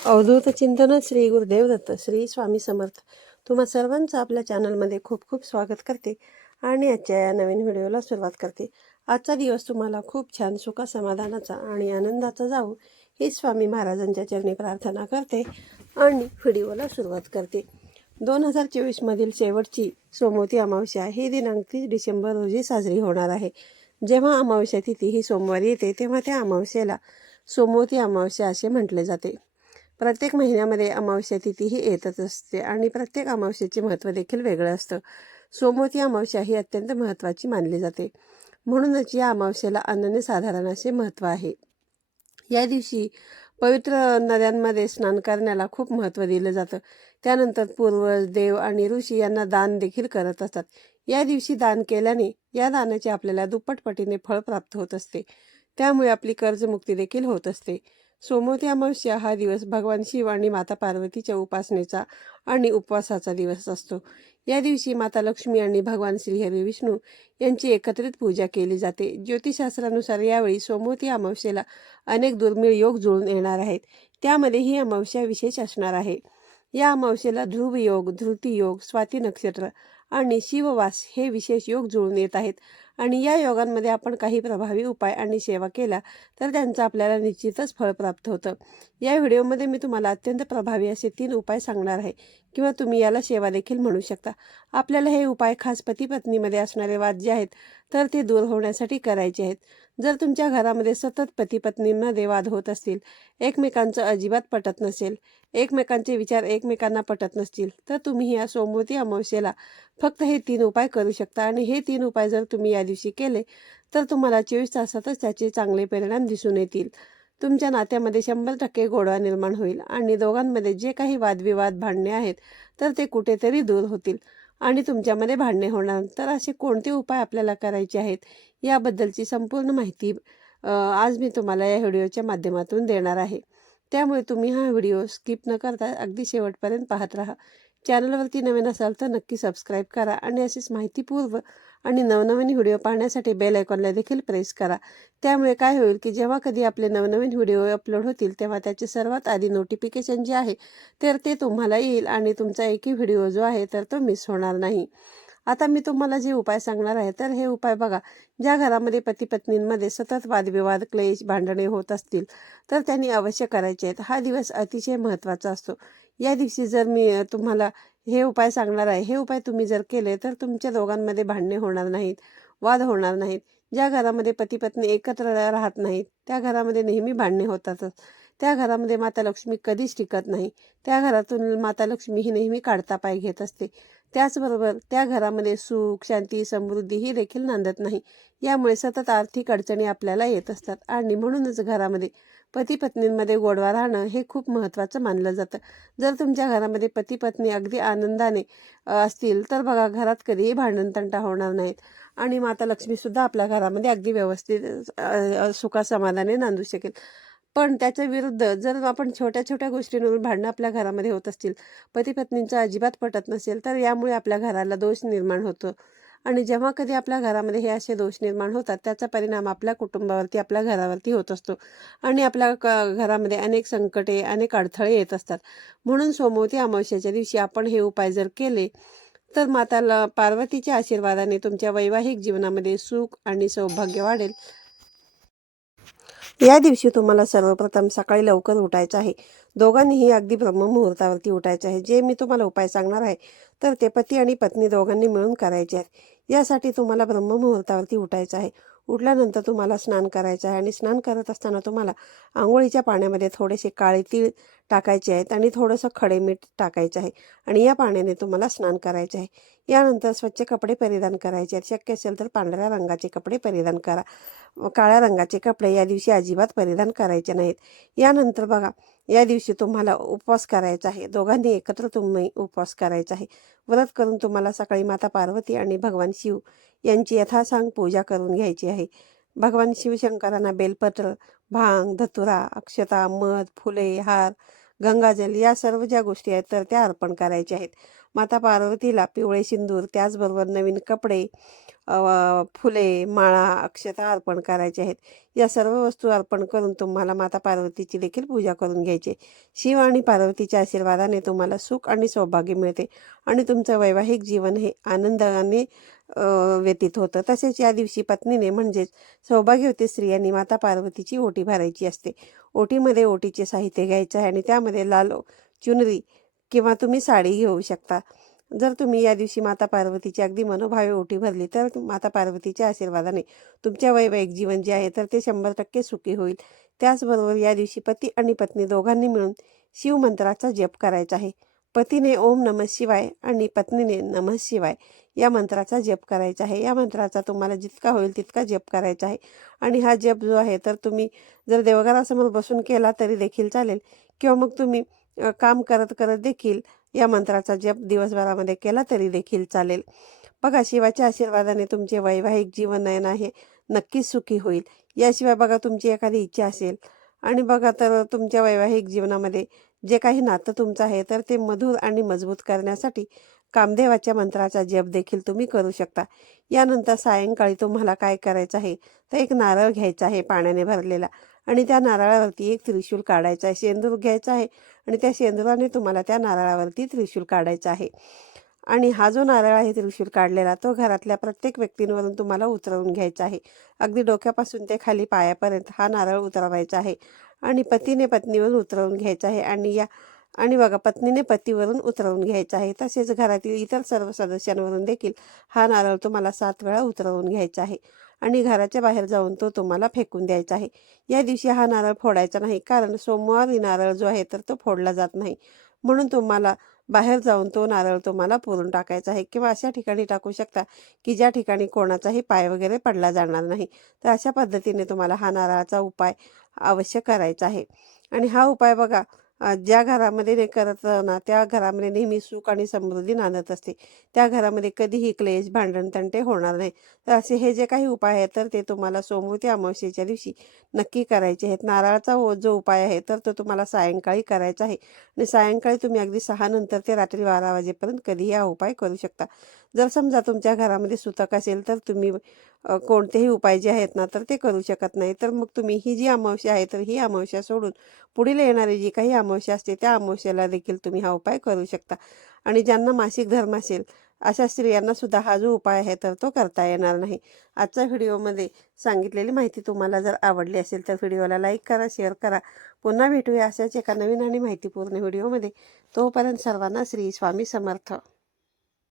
अवधूत चिंतन श्री गुरुदेव दत्त श्री स्वामी समर्थ. तुम्हा सर्वांचं आपल्या चॅनलमध्ये खूप खूप स्वागत करते आणि आजच्या या नवीन व्हिडिओला सुरुवात करते. आजचा दिवस तुम्हाला खूप छान सुख समाधानाचा आणि आनंदाचा जावो ही स्वामी महाराजांच्या चरणी प्रार्थना करते आणि व्हिडिओला सुरुवात करते. 2024 मधील शेवटची सोमवती अमावस्या ही दिनांक 30 डिसेंबर रोजी साजरी होणार आहे. जेव्हा अमावस्या तिथी ही सोमवारी येते तेव्हा त्या अमावस्येला सोमवती अमावस्या असे म्हटले जाते. प्रत्येक महिन्यामध्ये अमावस्या तिथी ही येतच असते आणि प्रत्येक अमावस्येचे महत्त्व देखील वेगळं असतं. सोमवती अमावस्या ही अत्यंत महत्त्वाची मानली जाते. म्हणूनच या अमावस्येला अनन्यसाधारण असे महत्त्व आहे. या दिवशी पवित्र नद्यांमध्ये स्नान करण्याला खूप महत्त्व दिलं जातं. त्यानंतर पूर्वज, देव आणि ऋषी यांना दान देखील करत असतात. या दिवशी दान केल्याने या दानाचे आपल्याला दुप्पट पटीने फळ प्राप्त होत असते. त्यामुळे आपली कर्जमुक्ती देखील होत असते. सोमवती अमावस्या हा दिवस भगवान शिव आणि माता पार्वतीच्या उपासनेचा आणि उपवासाचा दिवस असतो. या दिवशी माता लक्ष्मी आणि भगवान श्रीहरी विष्णू यांची एकत्रित पूजा केली जाते. ज्योतिषशास्त्रानुसार यावेळी सोमवती अमावस्येला अनेक दुर्मिळ योग जुळून येणार आहेत. त्यामध्ये ही अमावस्या विशेष असणार आहे. या अमावस्येला ध्रुव योग, धृती योग, स्वाती नक्षत्र आणि शिववास हे विशेष योग जुळून येत आहेत आणि या योगांमध्ये आपण काही प्रभावी उपाय आणि सेवा केल्या तर त्यांचं आपल्याला निश्चितच फळ प्राप्त होतं. या व्हिडिओमध्ये मी तुम्हाला अत्यंत प्रभावी असे 3 उपाय सांगणार आहे किंवा तुम्ही याला सेवा देखील म्हणू शकता. आपल्याला हे उपाय खास पती पत्नीमध्ये असणारे वाद जे आहेत तर ते दूर होण्यासाठी करायचे आहेत. जर तुमच्या घरामध्ये सतत पती पत्नींमध्ये वाद होत असतील, एकमेकांचं अजिबात पटत नसेल, एकमेकांचे विचार एकमेकांना पटत नसतील तर तुम्ही या सोमवती अमावस्येला फक्त हे 3 उपाय करू शकता आणि हे 3 उपाय जर तुम्ही या दिवशी केले तर तुम्हाला 24 तासातच त्याचे चांगले परिणाम दिसून येतील. तुमच्या नात्यामध्ये 100% गोडवा निर्माण होईल आणि दोघांमध्ये जे काही वादविवाद, भांडणे आहेत तर ते कुठेतरी दूर होतील आणि तुमच्यामध्ये भांडणे होणार. तर असे कोणते उपाय आपल्याला करायचे आहेत याबद्दलची संपूर्ण माहिती आज मी तुम्हाला या व्हिडिओच्या माध्यमातून देणार आहे. त्यामुळे तुम्ही हा व्हिडिओ स्किप न करता अगदी शेवटपर्यंत पाहत राहा. चॅनलवरती नवीन असाल तर नक्की सबस्क्राईब करा आणि अशीच माहितीपूर्व आणि नवनवीन व्हिडिओ पाहण्यासाठी बेल आयकॉनला देखील प्रेस करा. त्यामुळे काय होईल की जेव्हा कधी आपले नवनवीन व्हिडिओ अपलोड होतील तेव्हा त्याचे सर्वात आधी नोटिफिकेशन जे आहे तर ते तुम्हाला येईल आणि तुमचा एकही व्हिडिओ जो आहे तर तो मिस होणार नाही. आता मी तुम्हाला जे उपाय सांगणार आहे तर हे उपाय बघा, ज्या घरामध्ये पती पत्नींमध्ये सतत वादविवाद, क्लेश, भांडणे होत असतील तर त्यांनी अवश्य करायचे आहेत. हा दिवस अतिशय महत्त्वाचा असतो. या दिवशी जर मी तुम्हाला हे उपाय सांगणार आहे, हे उपाय तुम्ही जर केले तर तुमच्या दोघांमध्ये भांडणे होणार नाहीत, वाद होणार नाहीत. ज्या घरामध्ये पती पत्नी एकत्र राहत नाहीत त्या घरामध्ये नेहमी भांडणे होतातच. त्या घरामध्ये माता लक्ष्मी कधीच टिकत नाही. त्या घरातून माता लक्ष्मी ही नेहमी काढता पाय घेत असते. त्याचबरोबर त्या घरामध्ये सुख, शांती, समृद्धी ही देखील नांदत नाही. यामुळे सतत आर्थिक अडचणी आपल्याला येत असतात आणि म्हणूनच घरामध्ये पती पत्नींमध्ये गोडवा राहणं हे खूप महत्त्वाचं मानलं जातं. जर तुमच्या घरामध्ये पती पत्नी अगदी आनंदाने असतील तर बघा, घरात कधीही भांडणतंटा होणार नाहीत आणि माता लक्ष्मीसुद्धा आपल्या घरामध्ये अगदी व्यवस्थित सुखासमाधाने नांदू शकेल. पण त्याच्या विरुद्ध जर आपण छोट्या छोट्या गोष्टींवरून भांडणं आपल्या घरामध्ये होत असतील, पती पत्नींचं अजिबात पटत नसेल तर यामुळे आपल्या घराला दोष निर्माण होतो आणि जेव्हा कधी आपल्या घरामध्ये हे असे दोष निर्माण होतात त्याचा परिणाम आपल्या कुटुंबावरती, आपल्या घरावरती होत असतो आणि आपल्या घरामध्ये अनेक संकटे, अनेक अडथळे येत असतात. म्हणून सोमवती अमावस्येच्या दिवशी आपण हे उपाय जर केले तर माता पार्वतीच्या आशीर्वादाने तुमच्या वैवाहिक जीवनामध्ये सुख आणि सौभाग्य वाढेल. या दिवशी तुम्हाला सर्वप्रथम सकाळी लवकर उठायचं आहे. दोघांनीही अगदी ब्रह्ममुहूर्तावरती उठायचं आहे. जे मी तुम्हाला उपाय सांगणार आहे तर ते पती आणि पत्नी दोघांनी मिळून करायचे आहेत. यासाठी तुम्हाला ब्रह्ममुहूर्तावरती उठायचं आहे. उठल्यानंतर तुम्हाला स्नान करायचं आहे आणि स्नान करत असताना तुम्हाला आंघोळीच्या पाण्यामध्ये थोडेसे काळे तीळ टाकायचे आहेत आणि थोडंसं खडे मीठ टाकायचं आहे आणि या पाण्याने तुम्हाला स्नान करायचे आहे. यानंतर स्वच्छ कपडे परिधान करायचे आहेत. शक्य असेल तर पांढऱ्या रंगाचे कपडे परिधान करा. काळ्या रंगाचे कपडे या दिवशी अजिबात परिधान करायचे नाहीत. यानंतर बघा, या दिवशी तुम्हाला उपवास करायचा आहे. दोघांनी एकत्र तुम्ही उपवास करायचा आहे. व्रत करून तुम्हाला सकाळी माता पार्वती आणि भगवान शिव यांची यथासांग पूजा करून घ्यायची आहे. भगवान शिवशंकरांना बेलपत्र, भांग, धतुरा, अक्षता, मध, फुले, हार, गंगाजल या सर्व ज्या गोष्टी आहेत तर त्या अर्पण करायच्या आहेत माता पार्वतीला पिवळे सिंदूर, त्याचबरोबर नवीन कपडे, फुले, माळा, अक्षता अर्पण करायचे आहेत. या सर्व वस्तू अर्पण करून तुम्हाला माता पार्वतीची देखील पूजा करून घ्यायची. शिव आणि पार्वतीच्या आशीर्वादाने तुम्हाला सुख आणि सौभाग्य मिळते आणि तुमचं वैवाहिक जीवन हे आनंदाने व्यतीत होतं. तसेच या दिवशी पत्नीने म्हणजेच सौभाग्यवती स्त्रियांनी माता पार्वतीची ओटी भरायची असते. ओटीमध्ये ओटीचे साहित्य घ्यायचे आहे आणि त्यामध्ये लाल चुनरी किंवा तुम्ही साडी घेऊ शकता. जर तुम्ही या दिवशी माता पार्वतीची अगदी मनोभावे ओटी भरली तर माता पार्वतीच्या आशीर्वादाने तुमच्या वैवाहिक जीवन जे आहे तर ते 100% सुखी होईल. त्याचबरोबर या दिवशी पती आणि पत्नी दोघांनी मिळून शिवमंत्राचा जप करायचा आहे. पतीने ओम नमः शिवाय आणि पत्नीने नमः शिवाय या मंत्राचा जप करायचा आहे. या मंत्राचा तुम्हाला जितका होईल तितका जप करायचा आहे. आणि हा जप जो आहे तर तुम्ही जर देवघरासमोर बसून केला तरी देखील चालेल किंवा मग तुम्ही काम करत करत देखील या मंत्राचा जप दिवसभरामध्ये केला तरी देखील चालेल. बघा, शिवाच्या आशीर्वादाने तुमचे वैवाहिक जीवन आहे नक्कीच सुखी होईल. याशिवाय बघा, तुमची एखादी इच्छा असेल आणि बघा तर तुमच्या वैवाहिक जीवनामध्ये जे काही नातं तुमचं आहे तर ते मधुर आणि मजबूत करण्यासाठी कामदेवाच्या मंत्राचा जप देखील तुम्ही करू शकता. यानंतर सायंकाळी तुम्हाला काय करायचं आहे तर एक नारळ घ्यायचा आहे पाण्याने भरलेला आणि त्या नारळावरती एक त्रिशूल काढायचा आहे. शेंदूर घ्यायचा आहे आणि त्या शेंदुराने तुम्हाला त्या नारळावरती त्रिशूल काढायचा आहे. आणि हा जो नारळ आहे त्रिशूल काढलेला तो घरातल्या प्रत्येक व्यक्तींवरून तुम्हाला उतरवून घ्यायचा आहे. अगदी डोक्यापासून ते खाली पायापर्यंत हा नारळ उतरवायचा आहे आणि पतीने पत्नीवर उतरवून घ्यायचा आहे आणि बघा, पत्नीने पतीवरून उतरवून घ्यायचा आहे. तसेच घरातील इतर सर्व सदस्यांवरून देखील हा नारळ तुम्हाला 7 वेळा उतरवून घ्यायचा आहे आणि घराच्या बाहेर जाऊन तो तुम्हाला फेकून द्यायचा आहे. या दिवशी हा नारळ फोडायचा नाही, कारण सोमवारी नारळ जो आहे तर तो फोडला जात नाही. म्हणून तुम्हाला बाहेर जाऊन तो नारळ तुम्हाला पुरून टाकायचा आहे किंवा अशा ठिकाणी टाकू शकता की ज्या ठिकाणी कोणाचाही पाय वगैरे पडला जाणार नाही. तर अशा पद्धतीने तुम्हाला हा नारळाचा उपाय अवश्य करायचा आहे. आणि हा उपाय बघा, ज्या घरामध्ये ते करत ना त्या घरामध्ये नेहमी सुख आणि समृद्धी नांदत असते. त्या घरामध्ये कधीही क्लेश, भांडण, तंटे होणार नाही. तर असे हे जे काही उपाय आहेत तर ते तुम्हाला सोमवती अमावस्येच्या दिवशी नक्की करायचे आहेत. नारळाचा जो उपाय आहे तर तो तुम्हाला सायंकाळी करायचा आहे आणि सायंकाळी तुम्ही अगदी 6 नंतर ते रात्री 12 वाजेपर्यंत कधीही हा उपाय करू शकता. जर समजा तुमच्या घरामध्ये सुतक असेल तर तुम्ही कोणतेही उपाय जे आहेत ना तर ते करू शकत नाही. तर मग तुम्ही ही जी अमावस्या आहे तर ही अमावस्या सोडून पुढील येणारी जी काही अमावस्या असते त्या अमावस्याला देखील तुम्ही हा उपाय करू शकता. आणि ज्यांना मासिक धर्म असेल अशा स्त्रियांना सुद्धा हा जो उपाय आहे तर तो करता येणार नाही. आजच्या व्हिडिओमध्ये सांगितलेली माहिती तुम्हाला जर आवडली असेल तर व्हिडिओला लाईक करा, शेअर करा. पुन्हा भेटूया अशाच एका नवीन आणि माहितीपूर्ण व्हिडिओमध्ये. तोपर्यंत सर्वांना श्री स्वामी समर्थ.